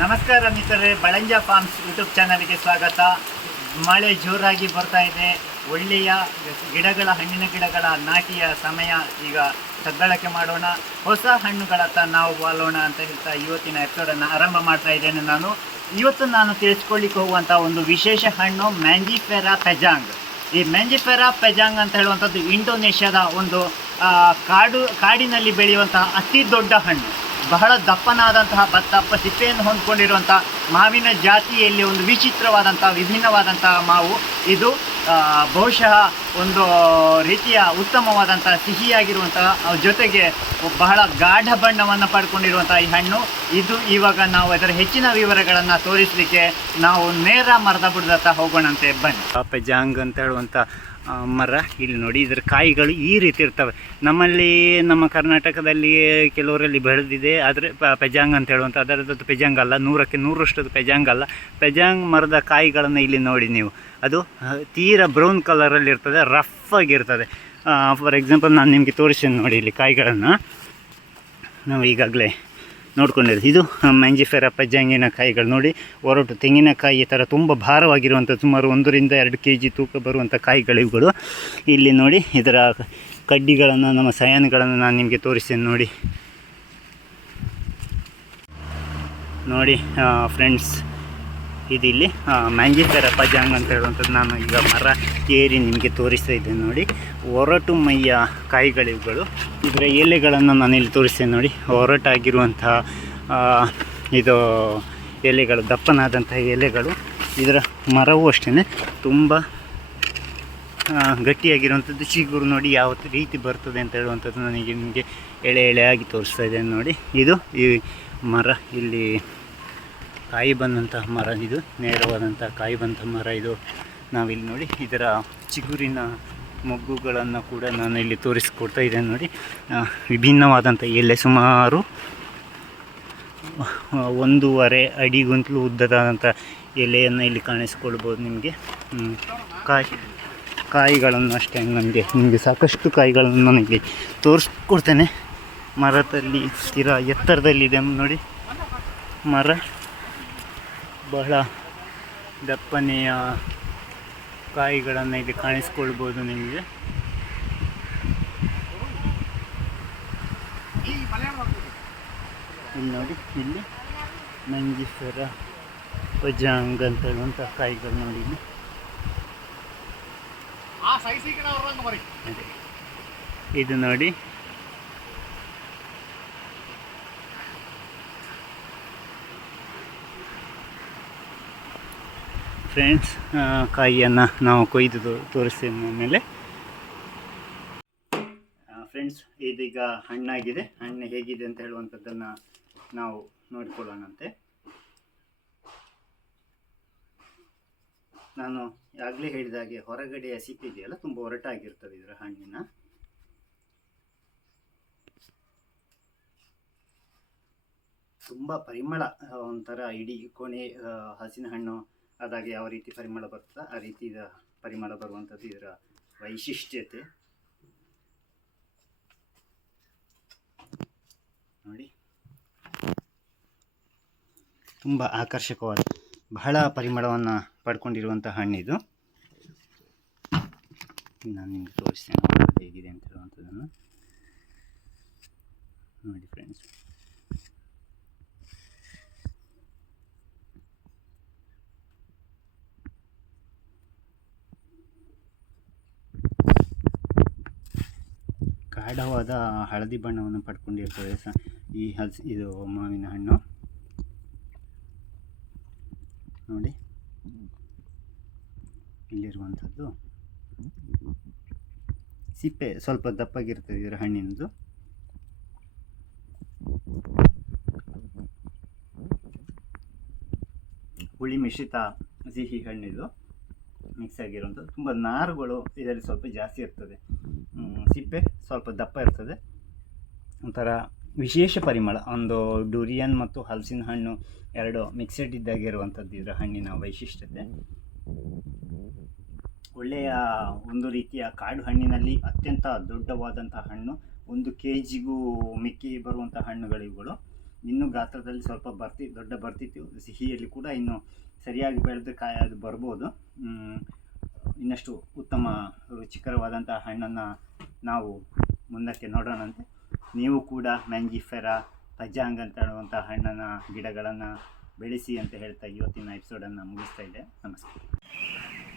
ನಮಸ್ಕಾರ ಮಿತ್ರರೇ, Balanja forms YouTube ಚಾನಲ್ಗೆ ಸ್ವಾಗತ. ಮಳೆ ಜೋರಾಗಿ ಬರ್ತಾ ಇದೆ. ಒಳ್ಳೆಯ ಗಿಡಗಳ, ಹಣ್ಣಿನ ಗಿಡಗಳ ನಾಟಿಯ ಸಮಯ ಈಗ ಸದ್ದಳಕೆ ಮಾಡೋಣ. ಹೊಸ ಹಣ್ಣುಗಳತ್ತ ನಾವು ಬಾಳೋಣ ಅಂತ ಹೇಳ್ತಾ ಇವತ್ತಿನ ಎಪಿಸೋಡನ್ನು ಆರಂಭ ಮಾಡ್ತಾ ಇದ್ದೇನೆ ನಾನು. ಇವತ್ತು ನಾನು ತಿಳಿಸ್ಕೊಳ್ಳಿಕ್ಕೆ ಹೋಗುವಂಥ ಒಂದು ವಿಶೇಷ ಹಣ್ಣು ಮ್ಯಾಂಜಿಫೆರಾ ಪೆಜಾಂಗ್. ಈ ಮ್ಯಾಂಜಿಫೆರಾ ಪೆಜಾಂಗ್ ಅಂತ ಹೇಳುವಂಥದ್ದು ಇಂಡೋನೇಷ್ಯಾದ ಒಂದು ಕಾಡು, ಕಾಡಿನಲ್ಲಿ ಬೆಳೆಯುವಂತಹ ಅತಿ ದೊಡ್ಡ ಹಣ್ಣು. ಬಹಳ ದಪ್ಪನಾದಂತಹ ಭತ್ತ ಸಿಪ್ಪೆಯನ್ನು ಹೊಂದ್ಕೊಂಡಿರುವಂಥ ಮಾವಿನ ಜಾತಿಯಲ್ಲಿ ಒಂದು ವಿಚಿತ್ರವಾದಂಥ ವಿಭಿನ್ನವಾದಂತಹ ಮಾವು. ಇದು ಬಹುಶಃ ಒಂದು ರೀತಿಯ ಉತ್ತಮವಾದಂತಹ ಸಿಹಿಯಾಗಿರುವಂತಹ ಜೊತೆಗೆ ಬಹಳ ಗಾಢ ಬಣ್ಣವನ್ನು ಪಡ್ಕೊಂಡಿರುವಂತಹ ಈ ಹಣ್ಣು. ಇದು ಇವಾಗ ನಾವು ಅದರ ಹೆಚ್ಚಿನ ವಿವರಗಳನ್ನು ತೋರಿಸಲಿಕ್ಕೆ ನಾವು ನೇರ ಮರದ ಬುಡದತ್ತ ಹೋಗೋಣಂತೆ. ಬನ್ನಿ. ಪೆಜಾಂಗ್ ಅಂತ ಹೇಳುವಂಥ ಮರ. ಇಲ್ಲಿ ನೋಡಿ, ಇದರ ಕಾಯಿಗಳು ಈ ರೀತಿ ಇರ್ತವೆ. ನಮ್ಮಲ್ಲಿ, ನಮ್ಮ ಕರ್ನಾಟಕದಲ್ಲಿ ಕೆಲವರಲ್ಲಿ ಬೆಳೆದಿದೆ. ಆದರೆ ಪೆಜಾಂಗ್ ಅಂತ ಹೇಳುವಂಥ ಅದರದ್ದು ಪೆಜಾಂಗ್ ಅಲ್ಲ. ನೂರಕ್ಕೆ ನೂರರಷ್ಟು ಪೆಜಾಂಗ್ ಅಲ್ಲ. ಪೆಜಾಂಗ್ ಮರದ ಕಾಯಿಗಳನ್ನು ಇಲ್ಲಿ ನೋಡಿ ನೀವು. ಅದು ತೀರಾ ಬ್ರೌನ್ ಕಲರಲ್ಲಿ ಇರ್ತದೆ. ರಫ್ ಆಗಿರ್ತದೆ. ಫಾರ್ ಎಕ್ಸಾಂಪಲ್ ನಾನು ನಿಮಗೆ ತೋರಿಸ್ತೀನಿ ನೋಡಿ ಇಲ್ಲಿ ಕಾಯಿಗಳನ್ನು. ನಾವು ಈಗಾಗಲೇ ನೋಡ್ಕೊಂಡಿರೋದು ಇದು ಮ್ಯಾಂಜಿಫೆರ ಪಜ್ಜಂಗಿನ ಕಾಯಿಗಳು ನೋಡಿ. ಹೊರಟು ತೆಂಗಿನಕಾಯಿ ಥರ ತುಂಬ ಭಾರವಾಗಿರುವಂಥ ಸುಮಾರು ಒಂದರಿಂದ ಎರಡು ಕೆ ಜಿ ತೂಕ ಬರುವಂಥ ಕಾಯಿಗಳು ಇವುಗಳು. ಇಲ್ಲಿ ನೋಡಿ ಇದರ ಕಡ್ಡಿಗಳನ್ನು, ನಮ್ಮ ಸಯಾನ್ಗಳನ್ನು ನಾನು ನಿಮಗೆ ತೋರಿಸ್ತೇನೆ ನೋಡಿ. ನೋಡಿ ಫ್ರೆಂಡ್ಸ್ ಇದು ಇಲ್ಲಿ ಮ್ಯಾಂಜಿಫೆರ ಪಜಾಂಗ್ ಅಂತ ಹೇಳುವಂಥದ್ದು ನಾನು ಈಗ ಮರ ಏರಿ ನಿಮಗೆ ತೋರಿಸ್ತಾ ಇದ್ದೇನೆ ನೋಡಿ. ಒರಟು ಮೈಯ ಕಾಯಿಗಳಿವುಗಳು. ಇದರ ಎಲೆಗಳನ್ನು ನಾನು ಇಲ್ಲಿ ತೋರಿಸ್ತೇನೆ ನೋಡಿ. ಒರಟಾಗಿರುವಂತಹ ಇದು ಎಲೆಗಳು ದಪ್ಪನಾದಂತಹ ಎಲೆಗಳು. ಇದರ ಮರವೂ ಅಷ್ಟೇ ತುಂಬ ಗಟ್ಟಿಯಾಗಿರುವಂಥದ್ದು. ಚಿಗುರು ನೋಡಿ ಯಾವ ರೀತಿ ಬರ್ತದೆ ಅಂತ ಹೇಳುವಂಥದ್ದು ನನಗೆ ನಿಮಗೆ ಎಳೆ ಎಳೆಯಾಗಿ ತೋರಿಸ್ತಾ ಇದ್ದೇನೆ ನೋಡಿ. ಇದು ಈ ಮರ ಇಲ್ಲಿ ಕಾಯಿ ಬಂದಂತಹ ಮರ ಇದು ನೇರವಾದಂಥ ಕಾಯಿ ಬಂದಂಥ ಮರ ಇದು ನಾವಿಲ್ಲಿ ನೋಡಿ, ಇದರ ಚಿಗುರಿನ ಮೊಗ್ಗುಗಳನ್ನು ಕೂಡ ನಾನು ಇಲ್ಲಿ ತೋರಿಸ್ಕೊಡ್ತಾ ಇದ್ದೇನೆ ನೋಡಿ. ವಿಭಿನ್ನವಾದಂಥ ಎಲೆ ಸುಮಾರು ಒಂದೂವರೆ ಅಡಿಗುಂತಲೂ ಉದ್ದದಾದಂಥ ಎಲೆಯನ್ನು ಇಲ್ಲಿ ಕಾಣಿಸ್ಕೊಳ್ಬೋದು ನಿಮಗೆ. ಕಾಯಿ, ಕಾಯಿಗಳನ್ನು ಅಷ್ಟೇ ನನಗೆ ನಿಮಗೆ ಸಾಕಷ್ಟು ಕಾಯಿಗಳನ್ನು ನಾನು ಇಲ್ಲಿ ತೋರಿಸ್ಕೊಡ್ತೇನೆ. ಮರದಲ್ಲಿ, ಸ್ಥಿರ ಎತ್ತರದಲ್ಲಿದೆ ನೋಡಿ. ಮರ. ಬಹಳ ದಪ್ಪನೆಯ ಕಾಯಿಗಳನ್ನು ಇಲ್ಲಿ ಕಾಣಿಸ್ಕೊಳ್ಬೋದು ನಿಮಗೆ. ಇಲ್ಲಿ ನೋಡಿ ಇಲ್ಲಿ ನಂಜೀಶ್ವರ ಪಜಾಂಗ್ ಅಂತ ಹೇಳುವಂಥ ಕಾಯಿಗಳು ನೋಡಿ ಇಲ್ಲಿ. ಇದು ನೋಡಿ ಫ್ರೆಂಡ್ಸ್ ಕಾಯಿಯನ್ನು ನಾವು ಕೊಯ್ದು ತೋರಿಸ್ತೀನಿ ಮೇಲೆ. ಫ್ರೆಂಡ್ಸ್ ಇದೀಗ ಹಣ್ಣಾಗಿದೆ. ಹಣ್ಣು ಹೇಗಿದೆ ಅಂತ ಹೇಳುವಂಥದ್ದನ್ನು ನಾವು ನೋಡಿಕೊಳ್ಳೋಣಂತೆ. ನಾನು ಆಗಲೇ ಹೇಳಿದ ಹಾಗೆ ಹೊರಗಡೆಯ ಸಿಪ್ಪೆ ಇದೆಯಲ್ಲ, ತುಂಬ ಒರಟಾಗಿರ್ತದೆ ಇದರ ಹಣ್ಣಿನ. ತುಂಬ ಪರಿಮಳ, ಒಂಥರ ಇಡೀ ಕೊನೆ ಹಸಿನ ಹಣ್ಣು ಆದಾಗ ಯಾವ ರೀತಿ ಪರಿಮಳ ಬರ್ತದೆ, ಆ ರೀತಿ ಇದು ಪರಿಮಳ ಬರುವಂಥದ್ದು ಇದರ ವೈಶಿಷ್ಟ್ಯತೆ. ನೋಡಿ. ತುಂಬ ಆಕರ್ಷಕವಾದ, ಬಹಳ ಪರಿಮಳವನ್ನು ಪಡ್ಕೊಂಡಿರುವಂಥ ಹಣ್ಣಿದು. ನಾನು ನಿಮಗೆ ತೋರಿಸ್ತೇನೆ ಹೇಗಿದೆ ಅಂತ ಹೇಳುವಂಥದ್ದನ್ನು ನೋಡಿ ಫ್ರೆಂಡ್ಸ್ ಗಾಢವಾದ ಹಳದಿ ಬಣ್ಣವನ್ನು ಪಡ್ಕೊಂಡಿರ್ತದೆ ಸ ಈ ಹಲ್ಸ್ ಇದು ಮಾವಿನ ಹಣ್ಣು. ನೋಡಿ. ಇಲ್ಲಿರುವಂಥದ್ದು. ಸಿಪ್ಪೆ ಸ್ವಲ್ಪ ದಪ್ಪಾಗಿರ್ತದೆ ಇದರ ಹಣ್ಣಿನದು. ಹುಳಿ ಮಿಶ್ರಿತ ಸಿಹಿ ಹಣ್ಣಿದು. ಮಿಕ್ಸ್ ಆಗಿರುವಂಥದ್ದು. ತುಂಬ ನಾರುಗಳು ಇದರಲ್ಲಿ ಸ್ವಲ್ಪ ಜಾಸ್ತಿ ಇರ್ತದೆ. ಸಿಪ್ಪೆ ಸ್ವಲ್ಪ ದಪ್ಪ ಇರ್ತದೆ. ಒಂಥರ ವಿಶೇಷ ಪರಿಮಳ. ಒಂದು ಡುರಿಯನ್ ಮತ್ತು ಹಲಸಿನ ಹಣ್ಣು ಎರಡು ಮಿಕ್ಸೆಡ್ ಇದ್ದಾಗಿರುವಂಥದ್ದು ಇದರ ಹಣ್ಣಿನ ವೈಶಿಷ್ಟ್ಯತೆ. ಒಳ್ಳೆಯ ಒಂದು ರೀತಿಯ ಕಾಡು ಹಣ್ಣಿನಲ್ಲಿ ಅತ್ಯಂತ ದೊಡ್ಡವಾದಂಥ ಹಣ್ಣು. ಒಂದು ಕೆ ಜಿಗೂ ಮಿಕ್ಕಿ ಬರುವಂಥ ಹಣ್ಣುಗಳು ಇವುಗಳು. ಇನ್ನೂ ಗಾತ್ರದಲ್ಲಿ ಸ್ವಲ್ಪ ಬರ್ತಿ, ದೊಡ್ಡ ಬರ್ತಿತ್ತು. ಸಿಹಿಯಲ್ಲಿ ಕೂಡ ಇನ್ನು ಸರಿಯಾಗಿ ಬೆಳೆದು ಕಾಯಿ ಅದು ಬರ್ಬೋದು ಇನ್ನಷ್ಟು ಉತ್ತಮ ರುಚಿಕರವಾದಂಥ ಹಣ್ಣನ್ನು ನಾವು ಮುಂದಕ್ಕೆ ನೋಡೋಣಂತೆ ನೀವು ಕೂಡ ಮ್ಯಾಂಗಿಫೆರಾ ಪಜಾಂಗ್ ಅಂತ ಹೇಳುವಂಥ ಹಣ್ಣನ್ನು, ಗಿಡಗಳನ್ನು ಬೆಳೆಸಿ ಅಂತ ಹೇಳ್ತಾ ಇವತ್ತಿನ ಎಪಿಸೋಡನ್ನು ಮುಗಿಸ್ತಾ ಇದ್ದೆ. ನಮಸ್ಕಾರ.